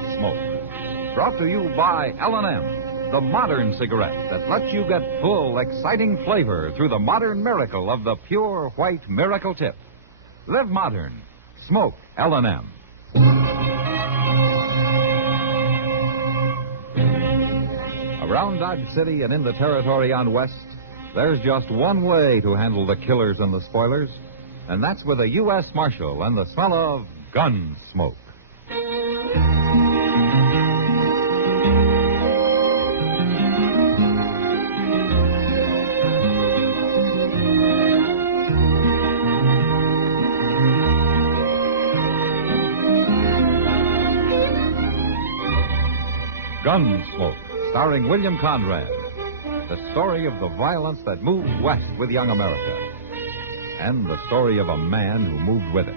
Gunsmoke. Brought to you by L&M, the modern cigarette that lets you get full, exciting flavor through the modern miracle of the pure white Miracle Tip. Live modern. Smoke L&M. Around Dodge City and in the territory on West, there's just one way to handle the killers and the spoilers, and that's with a U.S. Marshal and the smell of Gunsmoke. Gunsmoke, starring William Conrad. The story of the violence that moved west with young America. And the story of a man who moved with it.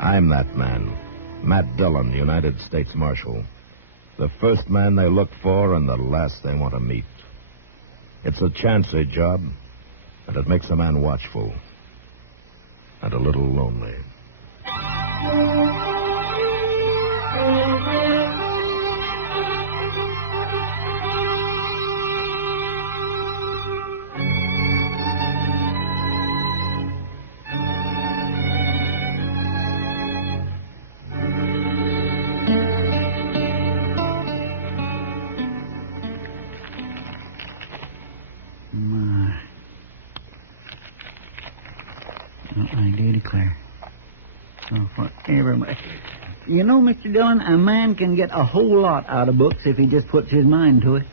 I'm that man, Matt Dillon, United States Marshal. The first man they look for and the last they want to meet. It's a chancy job, and it makes a man watchful. And a little lonely. I do declare. You know, Mr. Dillon, a man can get a whole lot out of books if he just puts his mind to it.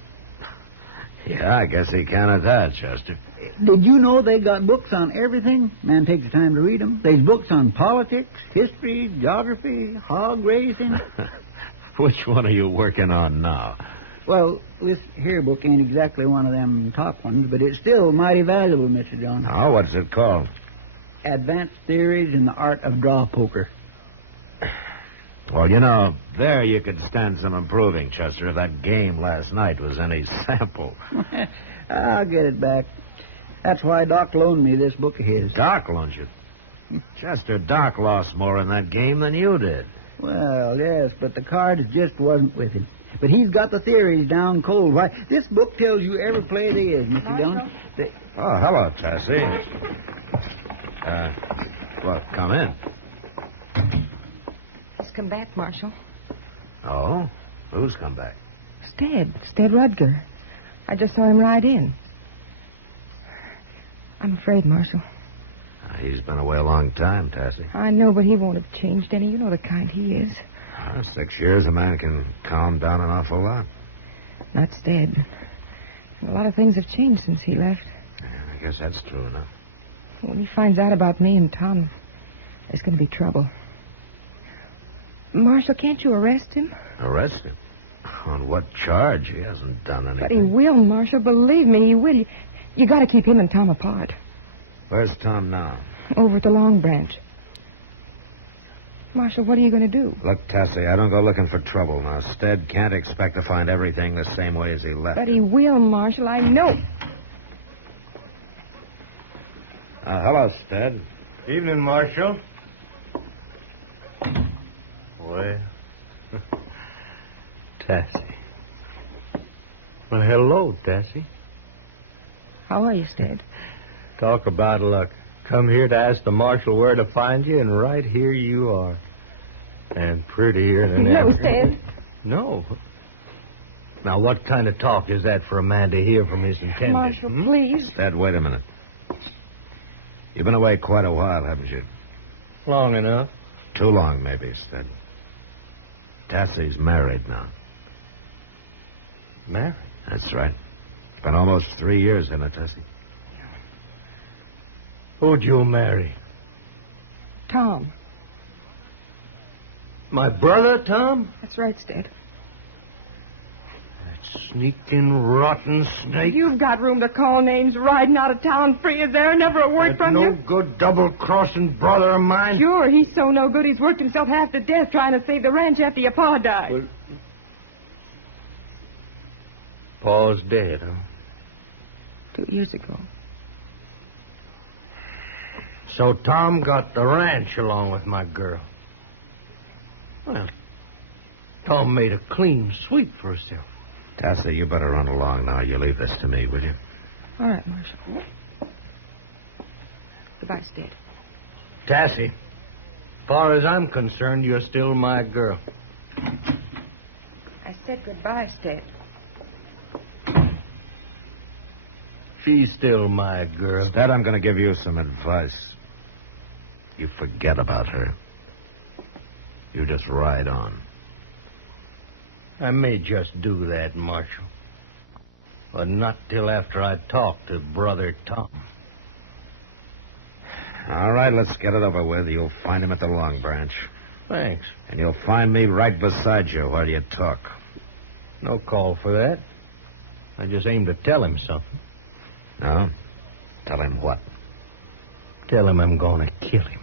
Yeah, I guess he can at that, Chester. Did you know they got books on everything? Man takes the time to read them. There's books on politics, history, geography, hog raising. Which one are you working on now? Well, this here book ain't exactly one of them top ones, but it's still mighty valuable, Mr. Dillon. Oh, what's it called? Advanced Theories in the Art of Draw Poker. Well, you know, there you could stand some improving, Chester, if that game last night was any sample. I'll get it back. That's why Doc loaned me this book of his. Doc loaned you? Chester, Doc lost more in that game than you did. Well, yes, but the cards just wasn't with him. But he's got the theories down cold. Why, this book tells you every play there is, Mr. Dillon. Oh, hello, Tessie. Well, come in. He's come back, Marshal. Oh? Who's come back? Stead Rudger. I just saw him ride in. I'm afraid, Marshal. He's been away a long time, Tessie. I know, but he won't have changed any. You know the kind he is. 6 years, a man can calm down an awful lot. Not Stead. A lot of things have changed since he left. Yeah, I guess that's true enough. When he finds out about me and Tom, there's going to be trouble. Marshal, can't you arrest him? Arrest him? On what charge? He hasn't done anything. But he will, Marshal. Believe me, he will. You got to keep him and Tom apart. Where's Tom now? Over at the Long Branch. Marshal, what are you going to do? Look, Tessie, I don't go looking for trouble now. Stead can't expect to find everything the same way as he left. But he will, Marshal. I know. Hello, Stead. Evening, Marshal. Well, Tessie. Well, hello, Tessie. How are you, Stead? Talk about luck. Come here to ask the marshal where to find you, and right here you are. And prettier than ever. No, Stead. No. Now, what kind of talk is that for a man to hear from his intended? Marshal, please. Stead, wait a minute. You've been away quite a while, haven't you? Long enough. Too long, maybe, Stead. Tessie's married now. Married? That's right. It's been almost 3 years, hasn't it, Tessie? Who'd you marry? Tom. My brother, Tom? That's right, Stead. That sneaking, rotten snake. You've got room to call names riding out of town free as air. Never a word That from you. no good double-crossing brother of mine. Sure, he's so no good he's worked himself half to death trying to save the ranch after your pa died. Well, Pa's dead, huh? 2 years ago. So Tom got the ranch along with my girl. Well, Tom made a clean sweep for herself. Tassie, you better run along now. You leave this to me, will you? All right, Marshal. Goodbye, Stead. Tassie, as far as I'm concerned, you're still my girl. I said goodbye, Stead. She's still my girl. Instead, I'm going to give you some advice. You forget about her. You just ride on. I may just do that, Marshal. But not till after I talk to Brother Tom. All right, let's get it over with. You'll find him at the Long Branch. Thanks. And you'll find me right beside you while you talk. No call for that. I just aim to tell him something. No? Tell him what? Tell him I'm going to kill him.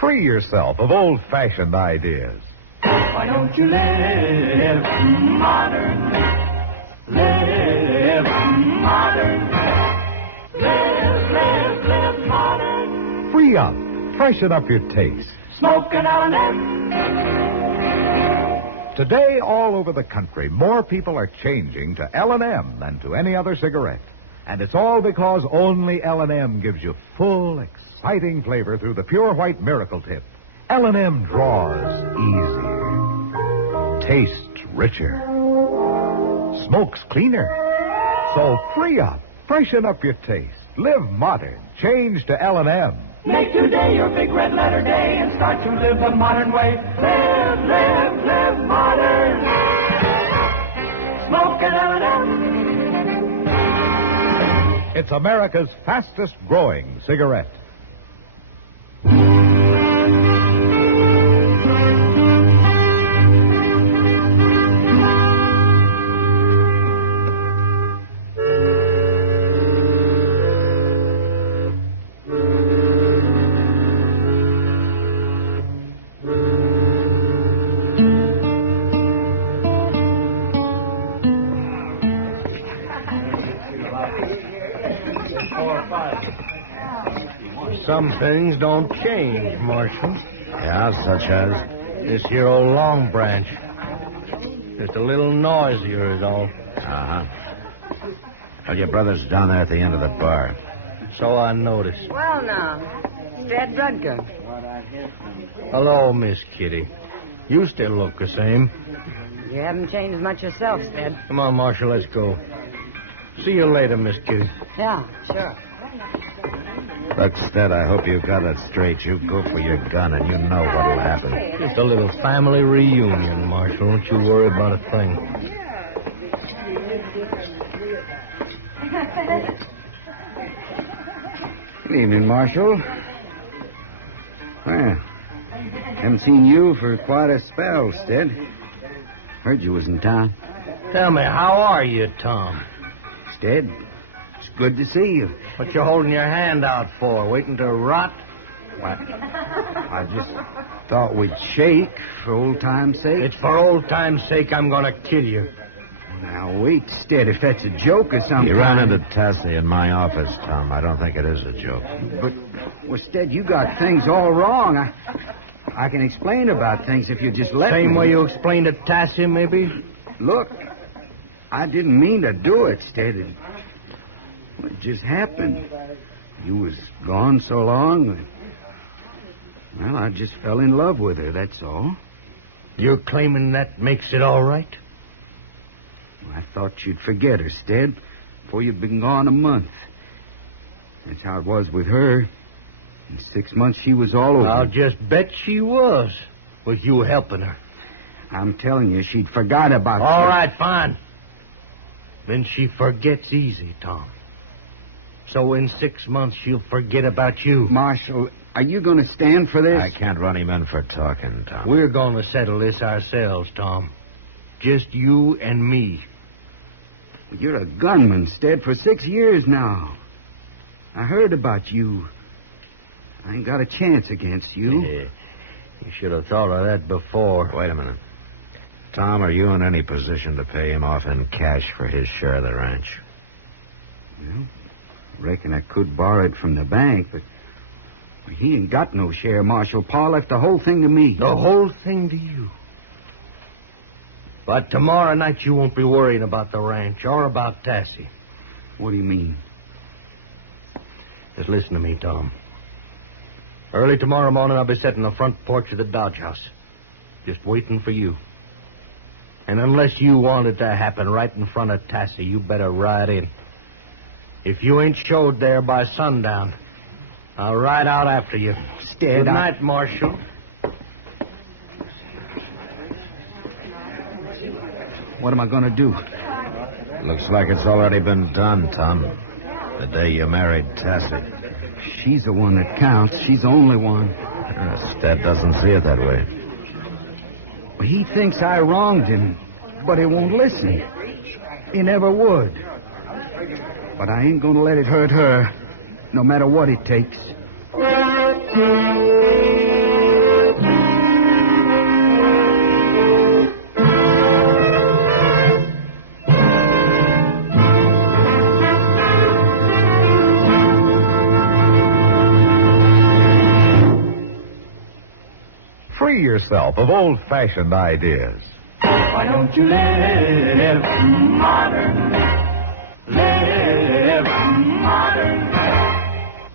Free yourself of old-fashioned ideas. Why don't you live modern? Live modern. Live modern. Free up. Freshen up your taste. Smoke an L&M. Today, all over the country, more people are changing to L&M than to any other cigarette. And it's all because only L&M gives you full, exciting flavor through the pure white miracle tip. L&M draws easier, tastes richer, smokes cleaner. So free up, freshen up your taste, live modern, change to L&M. Make today your big red letter day and start to live the modern way. Live modern. Smoke an L&M. It's America's fastest growing cigarette. Some things don't change, Marshal. Yeah, such as? This here old Long Branch. Just a little noisier is all. Uh-huh. Well, your brother's down there at the end of the bar. So I noticed. Well, now, Stead Rudger. Hello, Miss Kitty. You still look the same. You haven't changed much yourself, Stead. Come on, Marshal, let's go. See you later, Miss Kitty. Yeah, sure. Look, Stead, I hope you got it straight. You go for your gun, and you know what'll happen. Just a little family reunion, Marshal. Don't you worry about a thing. Good evening, Marshal. Well, haven't seen you for quite a spell, Stead. Heard you was in town. Tell me, how are you, Tom? Stead, it's good to see you. What you holding your hand out for? Waiting to rot? What? I just thought we'd shake for old time's sake. It's for old time's sake I'm going to kill you. Now, wait, Stead, if that's a joke or something. You ran into Tassie in my office, Tom. I don't think it is a joke. But, well, Stead, you got things all wrong. I can explain about things if you just let me. Same way you explained to Tassie, maybe? Look, I didn't mean to do it, Stead. It just happened. You was gone so long. Well, I just fell in love with her, that's all. You're claiming that makes it all right? I thought you'd forget her, Stead, before you'd been gone a month. That's how it was with her. In 6 months, she was all over. I'll just bet she was, with you helping her. I'm telling you, she'd forgot about All you. right, fine. Then she forgets easy, Tom. So in 6 months, she'll forget about you. Marshal, are you going to stand for this? I can't run him in for talking, Tom. We're going to settle this ourselves, Tom. Just you and me. You're a gunman, Stead, for 6 years now. I heard about you. I ain't got a chance against you. You should have thought of that before. Wait a minute. Tom, are you in any position to pay him off in cash for his share of the ranch? Well, reckon I could borrow it from the bank, but he ain't got no share, Marshal. Pa left the whole thing to me. The whole thing to you. But tomorrow night you won't be worrying about the ranch or about Tassie. What do you mean? Just listen to me, Tom. Early tomorrow morning I'll be sitting on the front porch of the Dodge House, just waiting for you. And unless you want it to happen right in front of Tassie, you better ride in. If you ain't showed there by sundown, I'll ride out after you. Stead, Good night, Marshal. What am I going to do? Looks like it's already been done, Tom. The day you married Tassie. She's the one that counts. She's the only one. Stead doesn't see it that way. Well, he thinks I wronged him, but he won't listen. He never would. But I ain't going to let it hurt her, no matter what it takes. Free yourself of old-fashioned ideas. Why don't you live modern? Live modern.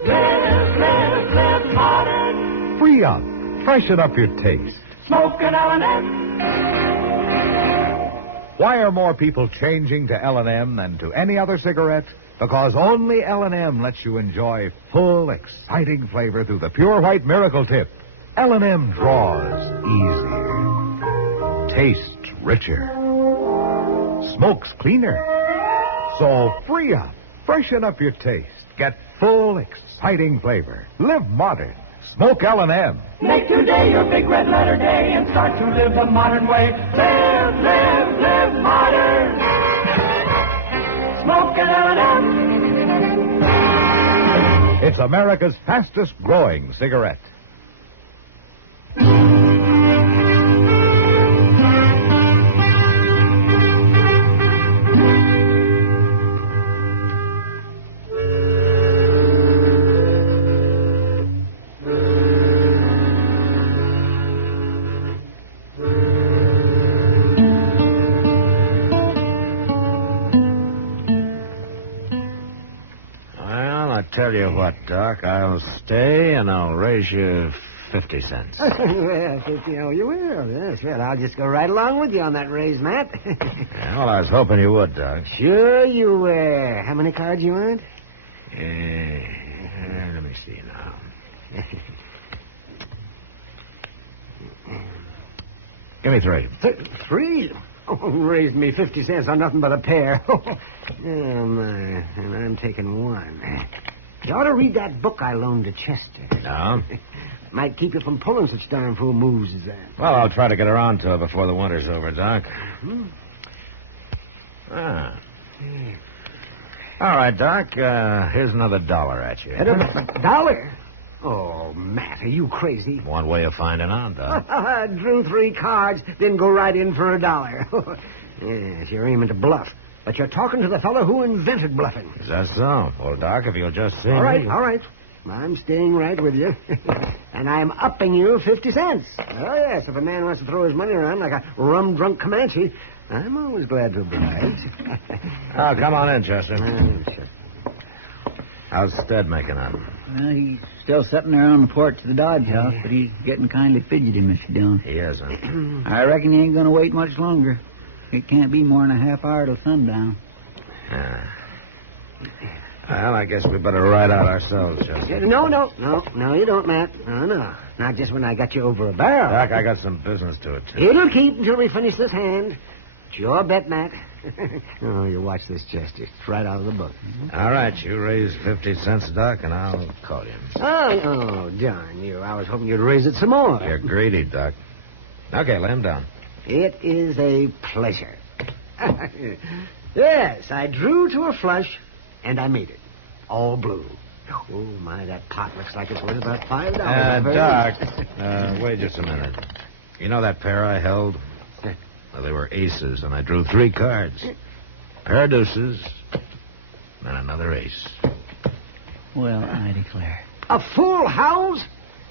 Live modern. Free up. Freshen up your taste. Smoke an L&M. Why are more people changing to L&M than to any other cigarette? Because only L&M lets you enjoy full, exciting flavor through the pure white miracle tip. L&M draws easier, tastes richer, smokes cleaner. So free up, freshen up your taste, get full, exciting flavor. Live modern. Smoke L&M. Make today your big red letter day and start to live the modern way. Live modern. Smoke an L&M. It's America's fastest growing cigarette. Tell you what, Doc, I'll stay and I'll raise you 50 cents. Well, 50, oh, you will. Yes, well, I'll just go right along with you on that raise, Matt. Yeah, well, I was hoping you would, Doc. Sure you will. How many cards you want? Let me see now. 3. 3? Oh, raised me 50 cents on nothing but a pair. Oh, my. And I'm taking 1. You ought to read that book I loaned to Chester. No? Might keep you from pulling such darn fool moves as that. Well, I'll try to get around to it before the winter's over, Doc. Ah. All right, Doc. Here's another $1 at you. $1? Oh, Matt, are you crazy? One way of finding out, Doc. Drew 3 cards, then go right in for $1. Yes, you're aiming to bluff. But you're talking to the fellow who invented bluffing. Is that so? Well, Doc, if you'll just see All right, me... all right. I'm staying right with you. And I'm upping you 50 cents. Oh, yes, if a man wants to throw his money around like a rum-drunk Comanche, I'm always glad to oblige. Oh, come on in, Chester. Sure. How's Stead making out? Well, he's still sitting there on the porch of the Dodge House, but he's getting kindly fidgety, Mr. Dillon. He is, huh? I reckon he ain't going to wait much longer. It can't be more than a half hour till sundown. Yeah. Well, I guess we better ride out ourselves, Chester. No, you don't, Matt. No. Not just when I got you over a barrel. Doc, I got some business to attend. It'll keep until we finish this hand. It's your bet, Matt. Oh, you watch this, Chester. It's right out of the book. All right, you raise 50 cents, Doc, and I'll call you. Oh, darn you. I was hoping you'd raise it some more. You're greedy, Doc. Okay, lay him down. It is a pleasure. Yes, I drew to a flush, and I made it. All blue. Oh, my, that pot looks like it's worth about $5. Doc, wait just a minute. You know that pair I held? Well, they were aces, and I drew 3 cards. Pair of deuces, and another ace. Well, I declare. A full house?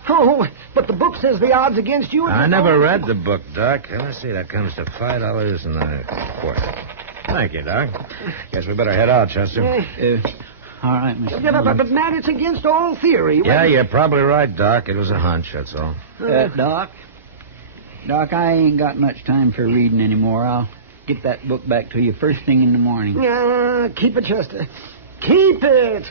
Oh, but the book says the odds against you... I never read the book, Doc. Let's see, that comes to $5 and a quarter. Thank you, Doc. Guess we better head out, Chester. All right, Mr. Yeah, but, Matt, it's against all theory. Yeah, you're probably right, Doc. It was a hunch, that's all. Doc, I ain't got much time for reading anymore. I'll get that book back to you first thing in the morning. Yeah, keep it, Chester. Keep it!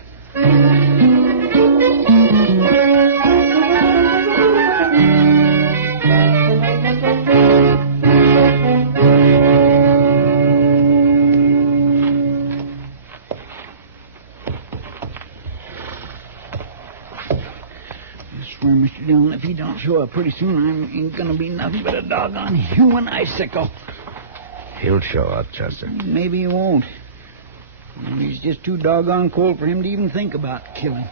Mr. Dillon, if he don't show up pretty soon, I ain't gonna be nothing but a doggone human icicle. He'll show up, Chester. Maybe he won't. Maybe it's just too doggone cold for him to even think about killing.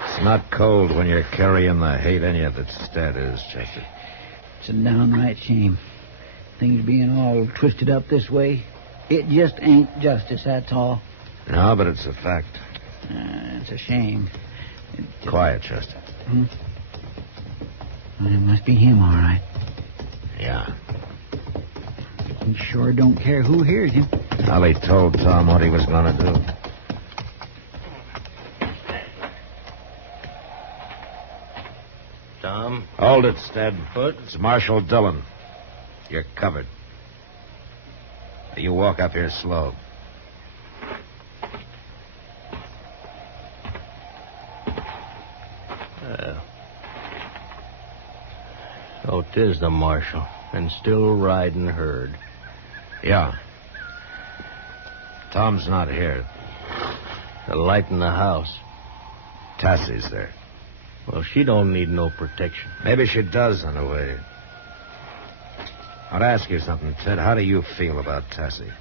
It's not cold when you're carrying the hate in you that Stead is, Chester. It's a downright shame. Things being all twisted up this way. It just ain't justice, that's all. No, but it's a fact. It's a shame. Quiet, Chester. Well, it must be him, all right. Yeah. He sure don't care who hears him. Well, he told Tom what he was going to do. Tom? Hold it, Stead. What? It's Marshal Dillon. You're covered. You walk up here slow. So 'tis the marshal, and still riding herd. Yeah. Tom's not here. The light in the house. Tassie's there. Well, she don't need no protection. Maybe she does on the way. I'd ask you something, Ted. How do you feel about Tassie?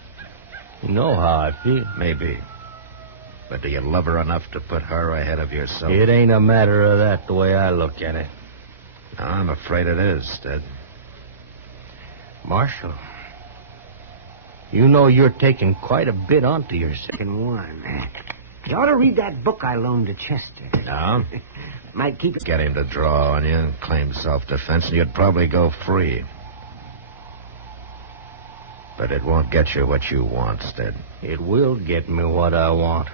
You know how I feel. Maybe. But do you love her enough to put her ahead of yourself? It ain't a matter of that the way I look at it. No, I'm afraid it is, Ted. Marshal, you know you're taking quite a bit onto yourself. Second one. You ought to read that book I loaned to Chester. No? Might keep it. Get him to draw on you and claim self-defense, and you'd probably go free. But it won't get you what you want, Stead. It will get me what I want.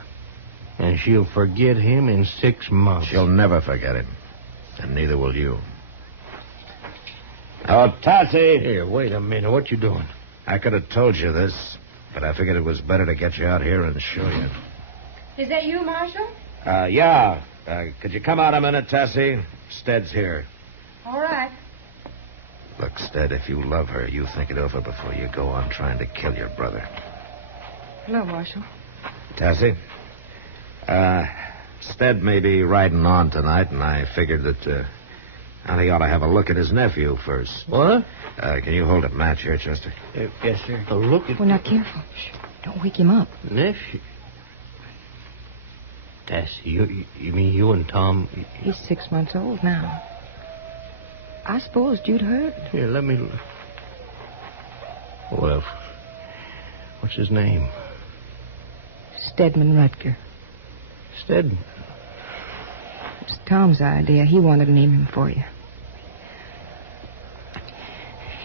And she'll forget him in 6 months. She'll never forget him. And neither will you. Oh, Tassie! Here, wait a minute. What you doing? I could have told you this, but I figured it was better to get you out here and show you. Is that you, Marshal? Yeah. Could you come out a minute, Tassie? Stead's here. All right. Look, Stead, if you love her, you think it over before you go on trying to kill your brother. Hello, Marshal. Tassie? Stead may be riding on tonight, and I figured that, he ought to have a look at his nephew first. What? Can you hold a match here, Chester? Yes, sir. A look at... Well, now, careful. Shh. Don't wake him up. Nephew? Tassie, you mean you and Tom... He's 6 months old now. I supposed you'd heard. Here, let me... Well, what's his name? Stedman Rutger. Stead? It was Tom's idea. He wanted to name him for you.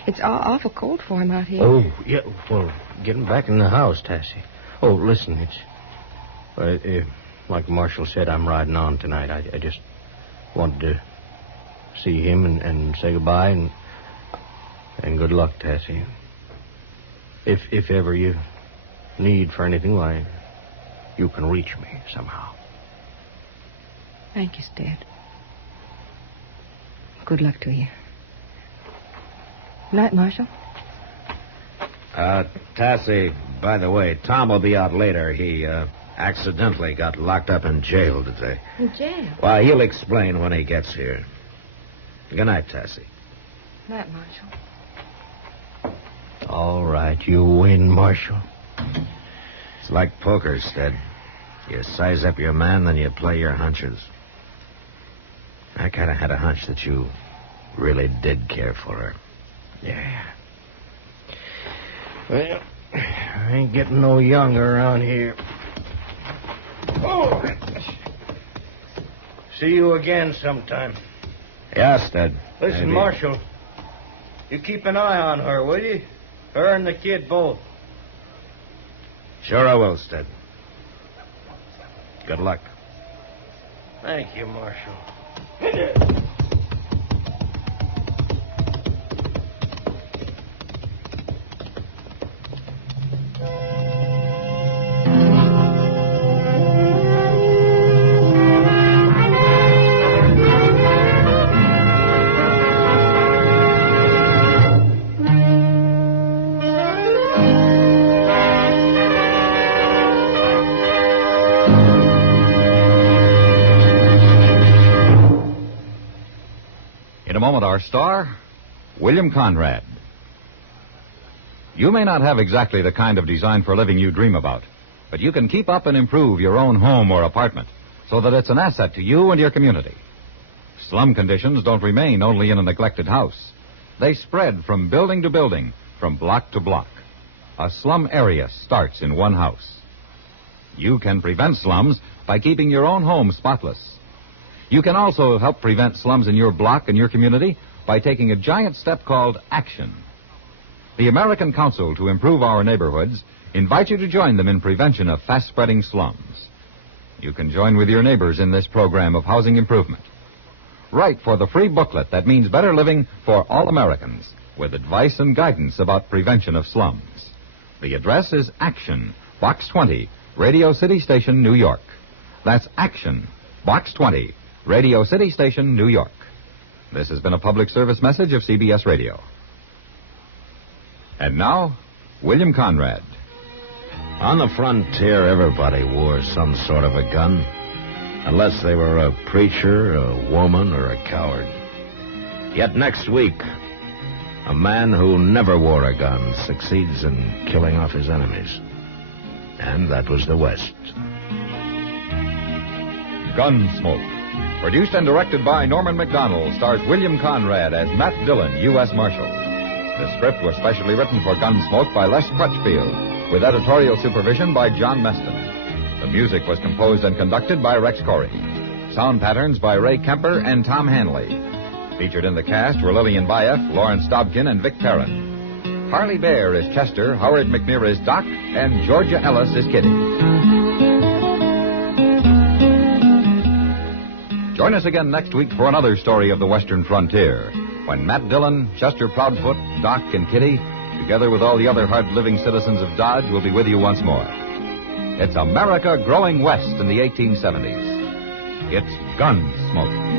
It's awful cold for him out here. Oh, yeah. Well, get him back in the house, Tassie. Oh, listen, it's... like Marshal said, I'm riding on tonight. I just wanted to see him and say goodbye and good luck, Tassie. If ever you need for anything, why, you can reach me somehow. Thank you, Stead. Good luck to you. Night, Marshal. Tassie, by the way, Tom will be out later. He, accidentally got locked up in jail today. In jail? Well, he'll explain when he gets here. Good night, Tassie. Night, Marshal. All right, you win, Marshal. It's like poker, Stead. You size up your man, then you play your hunches. I kind of had a hunch that you really did care for her. Yeah. Well, I ain't getting no younger around here. Oh! See you again sometime. Yes, Dad. Listen, Maybe. Marshal, you keep an eye on her, will you? Her and the kid both. Sure I will, Stead. Good luck. Thank you, Marshal. In a moment, our star, William Conrad. You may not have exactly the kind of design for living you dream about, but you can keep up and improve your own home or apartment so that it's an asset to you and your community. Slum conditions don't remain only in a neglected house. They spread from building to building, from block to block. A slum area starts in one house. You can prevent slums by keeping your own home spotless. You can also help prevent slums in your block and your community by taking a giant step called action. The American Council to Improve Our Neighborhoods invites you to join them in prevention of fast-spreading slums. You can join with your neighbors in this program of housing improvement. Write for the free booklet that means better living for all Americans, with advice and guidance about prevention of slums. The address is Action, Box 20, Radio City Station, New York. That's Action, Box 20, Radio City Station, New York. This has been a public service message of CBS Radio. And now, William Conrad. On the frontier, everybody wore some sort of a gun, unless they were a preacher, a woman, or a coward. Yet next week, a man who never wore a gun succeeds in killing off his enemies. And that was the West. Gunsmoke. Produced and directed by Norman Macdonnell, stars William Conrad as Matt Dillon, U.S. Marshal. The script was specially written for Gunsmoke by Les Crutchfield, with editorial supervision by John Meston. The music was composed and conducted by Rex Corey. Sound patterns by Ray Kemper and Tom Hanley. Featured in the cast were Lillian Baeff, Lawrence Dobkin, and Vic Perrin. Harley Bear is Chester, Howard McNear is Doc, and Georgia Ellis is Kitty. Join us again next week for another story of the Western frontier, when Matt Dillon, Chester Proudfoot, Doc, and Kitty, together with all the other hard-living citizens of Dodge, will be with you once more. It's America growing west in the 1870s. It's Gunsmoke.